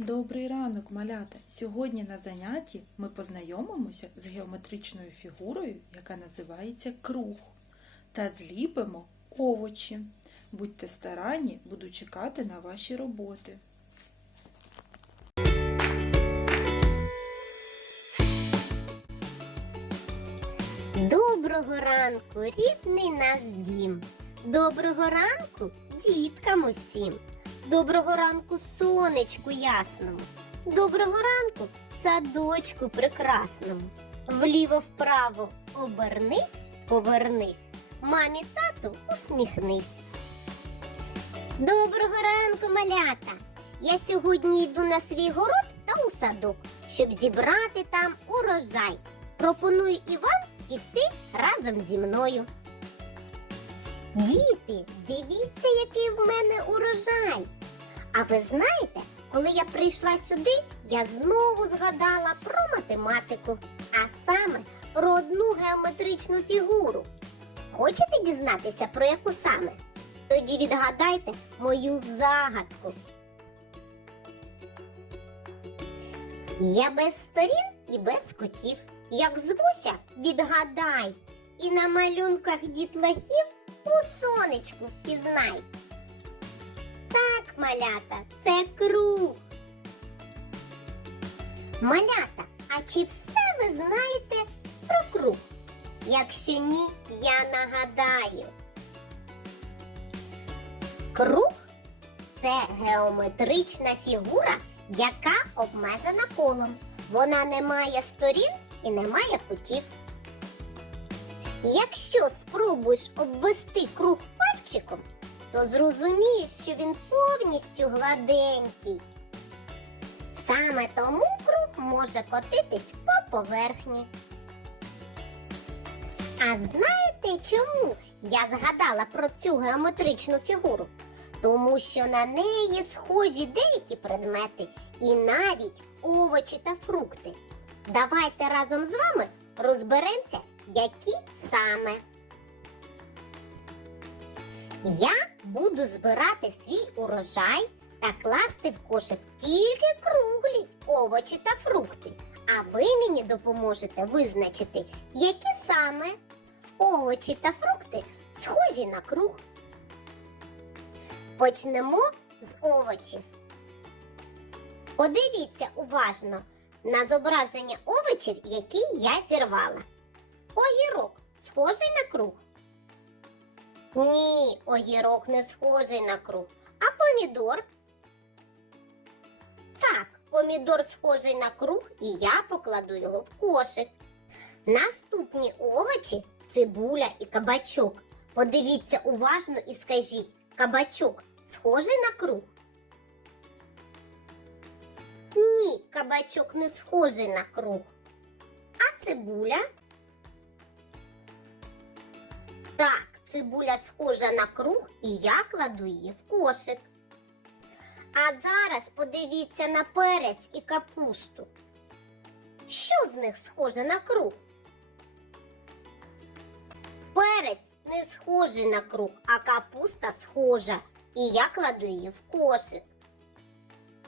Добрий ранок, малята! Сьогодні на занятті ми познайомимося з геометричною фігурою, яка називається круг, та зліпимо овочі. Будьте старанні, буду чекати на ваші роботи. Доброго ранку, рідний наш дім. Доброго ранку, діткам усім. Доброго ранку, сонечку ясному. Доброго ранку, садочку прекрасному. Вліво вправо обернись, повернись. Мамі тату усміхнись. Доброго ранку, малята! Я сьогодні йду на свій город та у садок, щоб зібрати там урожай. Пропоную і вам піти разом зі мною. Діти, дивіться, який в мене урожай. А ви знаєте, коли я прийшла сюди, я знову згадала про математику, а саме про одну геометричну фігуру. Хочете дізнатися, про яку саме? Тоді відгадайте мою загадку. Я без сторін і без кутів. Як звуся, відгадай, і на малюнках дітлахів у сонечку впізнай. Малята, це круг. Малята, а чи все ви знаєте про круг? Якщо ні, я нагадаю. Круг це геометрична фігура, яка обмежена колом. Вона не має сторін і не має кутів. Якщо спробуєш обвести круг пальчиком, то зрозумієш, що він повністю гладенький. Саме тому круг може котитись по поверхні. А знаєте чому я згадала про цю геометричну фігуру? Тому що на неї схожі деякі предмети і навіть овочі та фрукти. Давайте разом з вами розберемося, які саме. Я буду збирати свій урожай та класти в кошик тільки круглі овочі та фрукти. А ви мені допоможете визначити, які саме овочі та фрукти схожі на круг. Почнемо з овочів. Подивіться уважно на зображення овочів, які я зірвала. Огірок схожий на круг. Ні, огірок не схожий на круг. А помідор? Так, помідор схожий на круг, і я покладу його в кошик. Наступні овочі цибуля і кабачок. Подивіться уважно і скажіть, кабачок схожий на круг? Ні, кабачок не схожий на круг. А цибуля? Так, цибуля схожа на круг, і я кладу її в кошик. А зараз подивіться на перець і капусту. Що з них схоже на круг? Перець не схожий на круг, а капуста схожа, і я кладу її в кошик.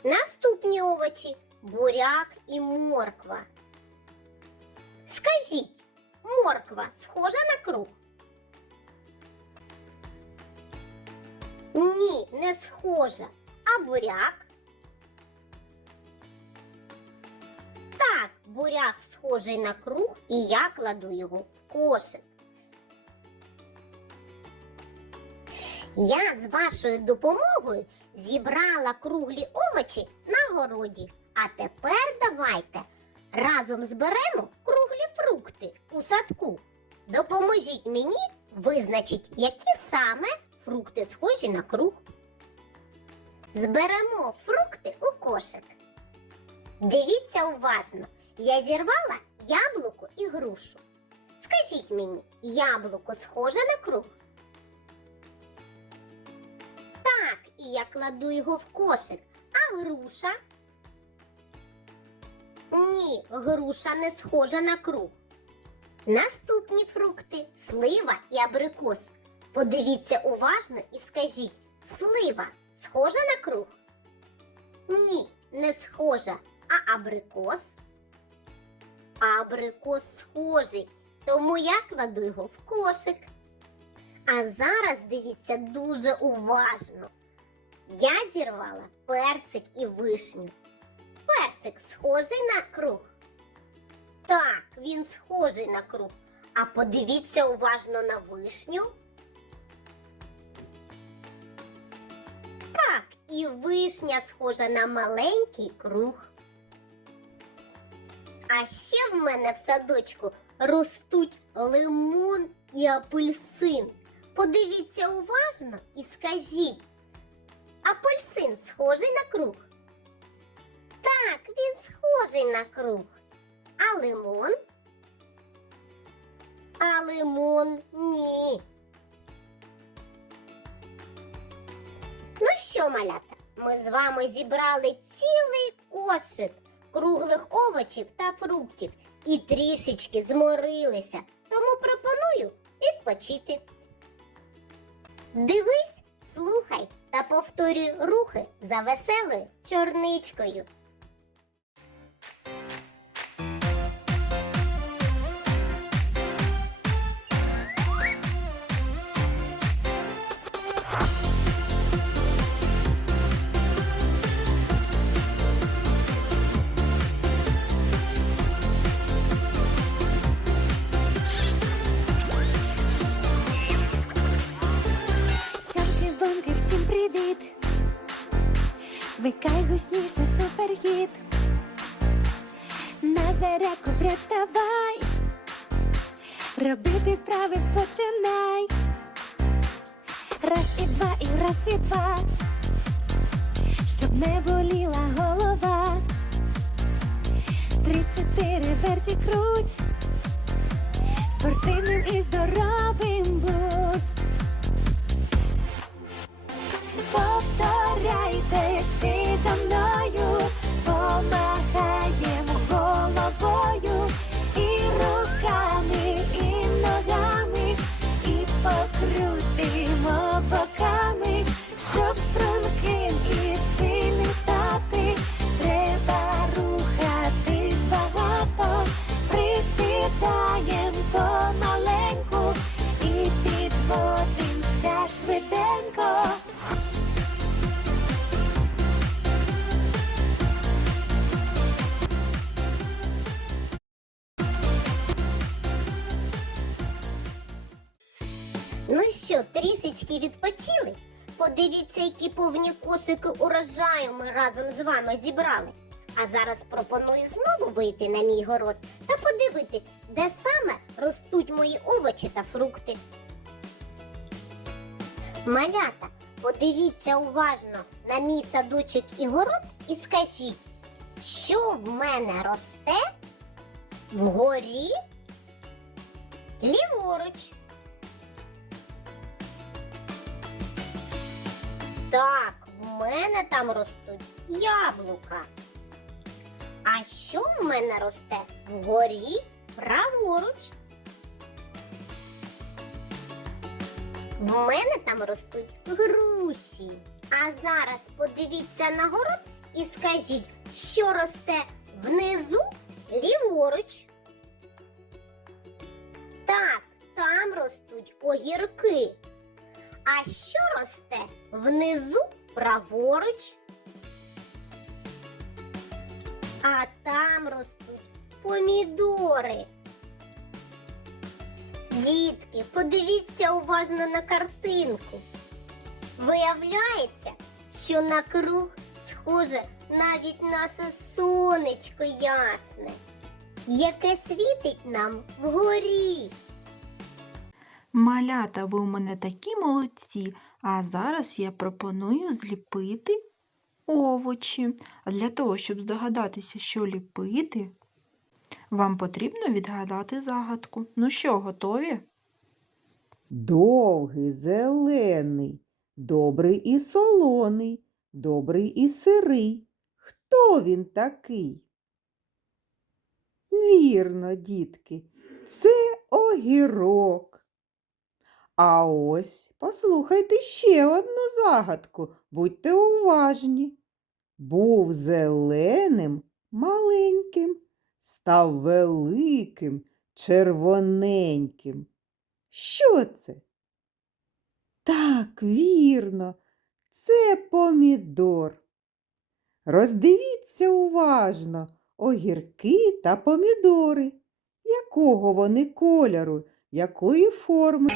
Наступні овочі буряк і морква. Скажіть, морква схожа на круг? Ні, не схожа. А буряк? Так, буряк схожий на круг, і я кладу його в кошик. Я з вашою допомогою зібрала круглі овочі на городі. А тепер давайте разом зберемо круглі фрукти у садку. Допоможіть мені визначити, які саме фрукти схожі на круг. Зберемо фрукти у кошик. Дивіться уважно, я зірвала яблуко і грушу. Скажіть мені, яблуко схоже на круг? Так, і я кладу його в кошик. А груша? Ні, груша не схожа на круг. Наступні фрукти слива і абрикос. Подивіться уважно і скажіть, слива схожа на круг? Ні, не схожа, а абрикос? Абрикос схожий, тому я кладу його в кошик. А зараз дивіться дуже уважно. Я зірвала персик і вишню. Персик схожий на круг. Так, він схожий на круг. А подивіться уважно на вишню. І вишня схожа на маленький круг. А ще в мене в садочку ростуть лимон і апельсин. Подивіться уважно і скажіть, апельсин схожий на круг? Так, він схожий на круг. А лимон? А лимон ні. Що, малята, ми з вами зібрали цілий кошик круглих овочів та фруктів і трішечки зморилися, тому пропоную відпочити. Дивись, слухай та повторюй рухи за веселою чорничкою. Гучніше. На зарядку представай. Робити вправи починай. Раз і два, і раз і два. Щоб не боліла голова. Три, чотири, верті круть. Спортивним і здоровим будь. Повторяйте всі трішечки відпочили? Подивіться, які повні кошики урожаю ми разом з вами зібрали. А зараз пропоную знову вийти на мій город та подивитись, де саме ростуть мої овочі та фрукти. Малята, подивіться уважно на мій садочок і город і скажіть, що в мене росте вгорі ліворуч. Так, в мене там ростуть яблука. А що в мене росте вгорі праворуч? В мене там ростуть груші. А зараз подивіться на город і скажіть, що росте внизу ліворуч. Так, там ростуть огірки. А що росте внизу праворуч? А там ростуть помідори. Дітки, подивіться уважно на картинку. Виявляється, що на круг схоже навіть наше сонечко ясне, яке світить нам вгорі. Малята, ви у мене такі молодці. А зараз я пропоную зліпити овочі. А для того, щоб здогадатися, що ліпити, вам потрібно відгадати загадку. Ну що, готові? Довгий, зелений, добрий і солоний, добрий і сирий. Хто він такий? Вірно, дітки, це огірок. А ось послухайте ще одну загадку, будьте уважні. Був зеленим маленьким, став великим червоненьким. Що це? Так, вірно, це помідор. Роздивіться уважно огірки та помідори. Якого вони кольору, якої форми?